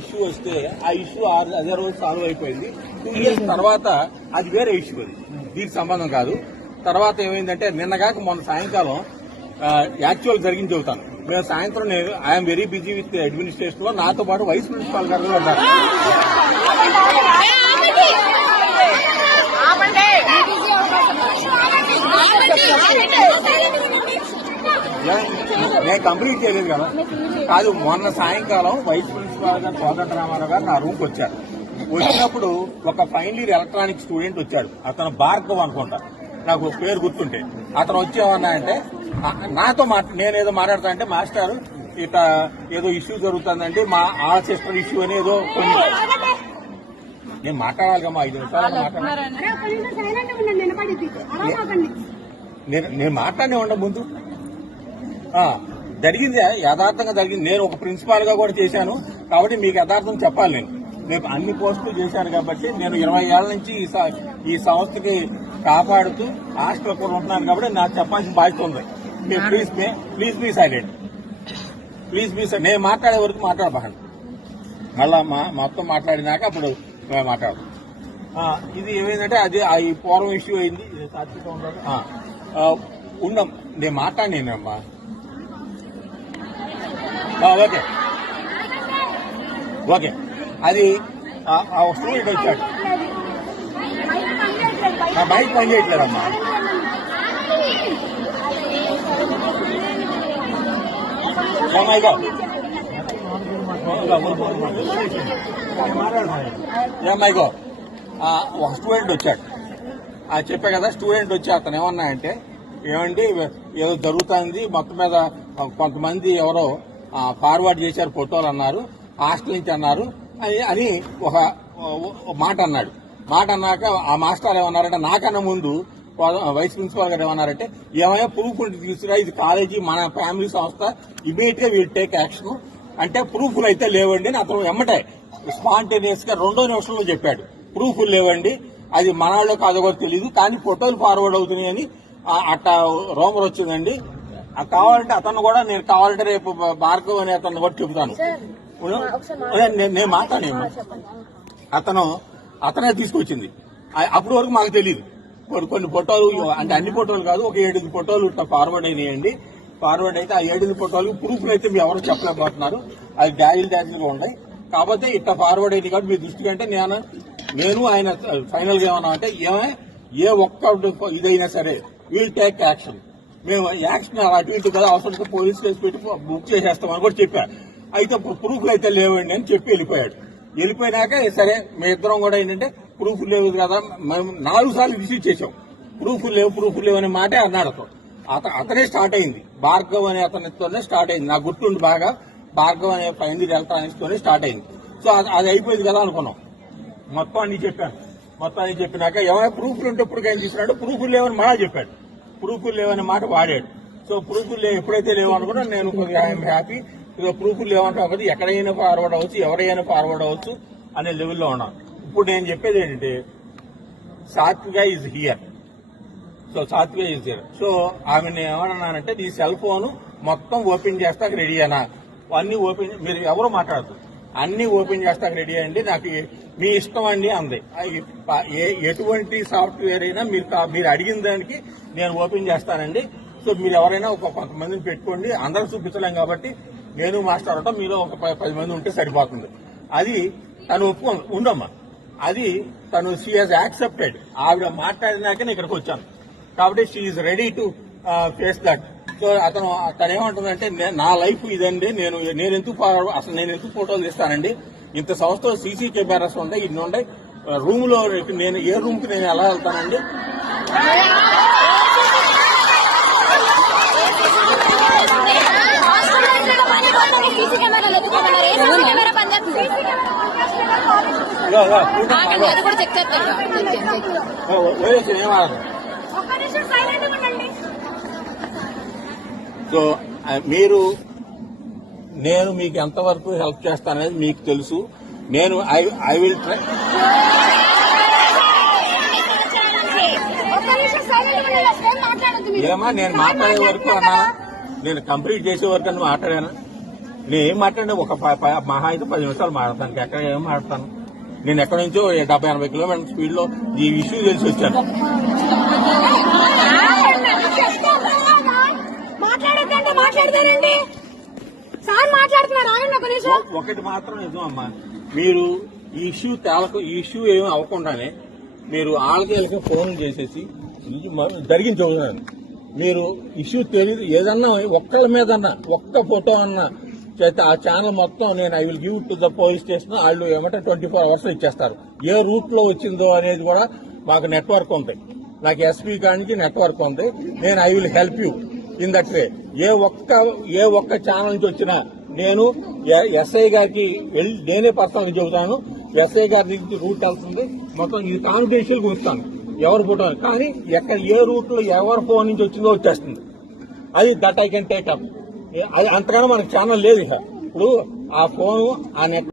Issue వస్తే ఆ issue అదే రోజు సాల్వ్ అయిపోయింది. 2 years తర్వాత అది వేరే ఇష్యూ, అది దీనికి సంబంధం కాదు. తర్వాత ఏమైందంటే నిన్నగాక మొన్న సాయంకాలం యాక్చువల్ జరిగింది చెబుతాను. మేము సాయంత్రం I'm very busy with administration లో నాతో పాటు వైస్ ప్రిన్సిపాల్ గారు ఉన్నారు. నేను కంప్లీట్ చేయలేదు కదా. కాదు, మొన్న సాయంకాలం వైస్ ప్రిన్సిపాల్ గారు కోదండ రామారావు గారు నా రూమ్కి వచ్చారు. వచ్చినప్పుడు ఒక ఫైనల్ ఇయర్ ఎలక్ట్రానిక్ స్టూడెంట్ వచ్చాడు. అతను భార్గవ్ అనుకుంటా, నాకు పేరు గుర్తుంటే. అతను వచ్చేమన్నా అంటే నాతో నేనేదో మాట్లాడతా అంటే, మాస్టర్ ఇట్లా ఏదో ఇష్యూ జరుగుతుందండి, మా ఆ సిస్టర్ ఇష్యూ అని ఏదో కొన్ని నేను మాట్లాడాలి కమ్మా, 5 నిమిషాలు నేను మాట్లాడే ఉండ ముందు జరిగింది యథార్థంగా జరిగింది. నేను ఒక ప్రిన్సిపాల్ గా కూడా చేశాను కాబట్టి మీకు యథార్థం చెప్పాలి. నేను అన్ని పోస్టులు చేశాను కాబట్టి నేను 20 ఏళ్ల నుంచి ఈ సంస్థకి కాపాడుతూ హాస్టల్ కూడా ఉంటున్నాను కాబట్టి నాకు చెప్పాల్సిన బాధ్యత ఉంది. Please be silent, please be silent. నేను మాట్లాడే వరకు మాట్లాడబాకండి. మళ్ళా మొత్తం మాట్లాడినాక అప్పుడు మేము మాట్లాడదాం. ఇది ఏమైందంటే అది ఈ పూర్వం ఇష్యూ అయింది. ఉండం నేను మాట్లాడినానమ్మా. Okay okay. అది స్టూడెంట్ వచ్చాడు, నా బైక్ పని చేయట్లేదమ్మా. ఏమైగో ఒక స్టూడెంట్ వచ్చాడు. చెప్పా కదా, స్టూడెంట్ వచ్చి అతను ఏమన్నా అంటే, ఏమండి ఏదో జరుగుతుంది మొత్తం మీద కొంతమంది ఎవరో ఫార్వర్డ్ చేశారు ఫోటోలు అన్నారు, హాస్టల్ నుంచి అన్నారు అని ఒక మాట అన్నాడు. మాట అన్నాక ఆ మాస్టర్ ఏమన్నారంటే, నాకన్నా ముందు వైస్ ప్రిన్సిపాల్ గారు ఏమన్నారంటే, ఏమైనా ప్రూఫ్ ఉంటే తీసుకురా, ఇది కాలేజీ మన ఫ్యామిలీ సంస్థ, ఇమీడియట్ గా వీల్ టేక్ యాక్షన్ అంటే, ప్రూఫ్లు అయితే లేవండి అని అతను ఎమ్మటే స్పాంటేనియస్ గా 2వ నిమిషంలో చెప్పాడు. ప్రూఫ్లు లేవండి, అది మనలో కాదో కూడా తెలియదు, కానీ ఫోటోలు ఫార్వర్డ్ అవుతున్నాయని అట్టా రోమర్ వచ్చిందండి. కావాలంటే అతను కూడా, నేను కావాలంటే రేపు భార్గవ్ అని అతను కూడా చెబుతాను. నేను మాట్లాడాను. అతనే తీసుకొచ్చింది. అప్పటి వరకు మాకు తెలియదు. కొన్ని ఫోటోలు అంటే అన్ని ఫోటోలు కాదు, ఒక 7 ఫోటోలు ఫార్వర్డ్ అయినాయండి. ఫార్వర్డ్ అయితే ఆ 7 ఫోటోలు ప్రూఫ్లు అయితే మీరు ఎవరు చెప్పలేకపోతున్నారు, అది డాజిల్గా ఉన్నాయి. కాకపోతే ఇట్లా ఫార్వర్డ్ అయింది కాబట్టి మీ దృష్టికి అంటే నేను ఆయన ఫైనల్ గా ఏమన్నా అంటే, ఏ ఒక్క ఇదైనా సరే విల్ టేక్ యాక్షన్, మేము యాక్షన్ అటు ఇటు కదా, అవసరం పోలీస్ కేసు పెట్టి బుక్ చేసేస్తామని కూడా చెప్పారు. అయితే ప్రూఫ్లు అయితే లేవండి అని చెప్పి వెళ్ళిపోయాడు. వెళ్ళిపోయినాక సరే మీ ఇద్దరం కూడా ఏంటంటే, ప్రూఫ్ లేవు కదా, మేము 4 సార్లు రిసీవ్ చేసాం, ప్రూఫ్ లేవు అనే మాటే అన్నాడు. అతనే స్టార్ట్ అయింది, భార్గవ్ అనే అతనితోనే స్టార్ట్ అయింది. నాకు గుర్తుండి బాగా, భార్గవ్ అనే ఫైనల్ ఇయర్ ఎలక్ట్రానిక్స్ తోనే స్టార్ట్ అయింది. సో అది అయిపోయింది కదా అనుకున్నాం. మొత్తం అన్ని చెప్పినాక ఏమైనా ప్రూఫ్లు ఉంటే ఇప్పుడు ఆయన తీసుకున్నాడు, ప్రూఫ్లు లేవని మళ్ళా చెప్పాడు. ప్రూఫ్లు లేవనే మాట వాడాడు. సో ప్రూఫ్లు ఎప్పుడైతే లేవు అనుకున్నా నేను కొద్దిగా ఐఎమ్ హ్యాపీ. ప్రూఫ్లు లేవంటే ఒకటి ఎక్కడైనా ఫార్వర్డ్ అవ్వచ్చు, ఎవరైనా ఫార్వర్డ్ అవ్వచ్చు అనే లెవెల్లో ఉన్నాను. ఇప్పుడు నేను చెప్పేది ఏంటంటే, సాత్విక ఈజ్ హియర్. సో ఆమెను ఏమన్నానంటే, నీ సెల్ ఫోన్ మొత్తం ఓపెన్ చేస్తాక రెడీ అనా, అన్ని ఓపెన్, మీరు ఎవరు మాట్లాడదు, అన్ని ఓపెన్ చేస్తాక రెడీ అండి, నాకు మీ ఇష్టం అండి అంది. ఎటువంటి సాఫ్ట్వేర్ అయినా మీరు అడిగిన దానికి నేను ఓపెన్ చేస్తానండి. సో మీరు ఎవరైనా కొంతమందిని పెట్టుకోండి, అందరూ చూపించలేం కాబట్టి నేను మాస్టర్ అవటం, మీలో ఒక 10 మంది ఉంటే సరిపోతుంది. అది తను ఉండమ్మా, అది తను షీ హాజ్ యాక్సెప్టెడ్. ఆవిడ మాట్లాడినాకే నేను ఇక్కడికి వచ్చాను కాబట్టి she is ready to face that. So తను ఏమంటుందంటే, నా లైఫ్ ఇదండి, నేను ఎందుకు ఫోటోలు తీస్తానండి, ఇంత సంవత్సరం సీసీ కెమెరాస్ ఉంటాయి, ఇన్ని ఉంటాయి రూమ్ లో, నేను ఏ రూమ్ కి నేను ఎలా వెళ్తానండి? సో నేను మీకు ఎంతవరకు హెల్ప్ చేస్తాననేది మీకు తెలుసు. నేను ఐ విల్ ట్రై. ఏమా నేను మాట్లాడే వరకు అన్నా, నేను కంప్లీట్ చేసే వరకు అని మాట్లాడాను. నేను ఏం మాట్లాడినా మహా అయితే 10 నిమిషాలు మాట్లాడతాను. ఎక్కడ ఏం మాట్లాడతాను? నేను ఎక్కడి నుంచో 70-80 కిలోమీటర్ల స్పీడ్ లో ఈ ఇష్యూ తెలిసి వచ్చాను. మాట్లాడతారండి సార్ మాట్లాడుతున్నారు. ఆగండి ఒక నిమిషం. ఒకటి మాత్రం నిజం అమ్మా, మీరు ఈ ఇష్యూ ఏమి అవ్వకుండానే మీరు వాళ్ళకి ఫోన్ చేసేసి జరిగింది చూడండి. మీరు ఇష్యూ తెలియదు ఏదన్నా ఒక్కళ్ళ మీదన్నా ఒక్క ఫోటో అన్నా చేస్తే ఆ ఛానల్ మొత్తం నేను I will give to the police station, వాళ్ళు ఏమంటే 24 hours ఇచ్చేస్తారు. ఏ రూట్ లో వచ్చిందో అనేది కూడా మాకు నెట్వర్క్ ఉంది. నాకు ఎస్పీ కానికి నెట్వర్క్ ఉంది. నేను I will help you in that way. ఏ ఒక్క ఛానల్ నుంచి వచ్చినా నేను ఎస్ఐ గారికి వెళ్ళి నేనే పర్సనల్ చెబుతాను. ఎస్ఐ గారి నుంచి రూట్ వెళ్తుంది మొత్తం ఇది కాన్ఫిడెన్షియల్ ఉంచుతాను ఎవరు ఫోటో, కానీ ఎక్కడ ఏ రూట్ లో ఎవరి ఫోన్ నుంచి వచ్చిందో వచ్చేస్తుంది. అది that I can take up. అది అంతగానో మనకు ఛానల్ లేదు. ఇప్పుడు ఆ ఫోన్ ఆ నెట్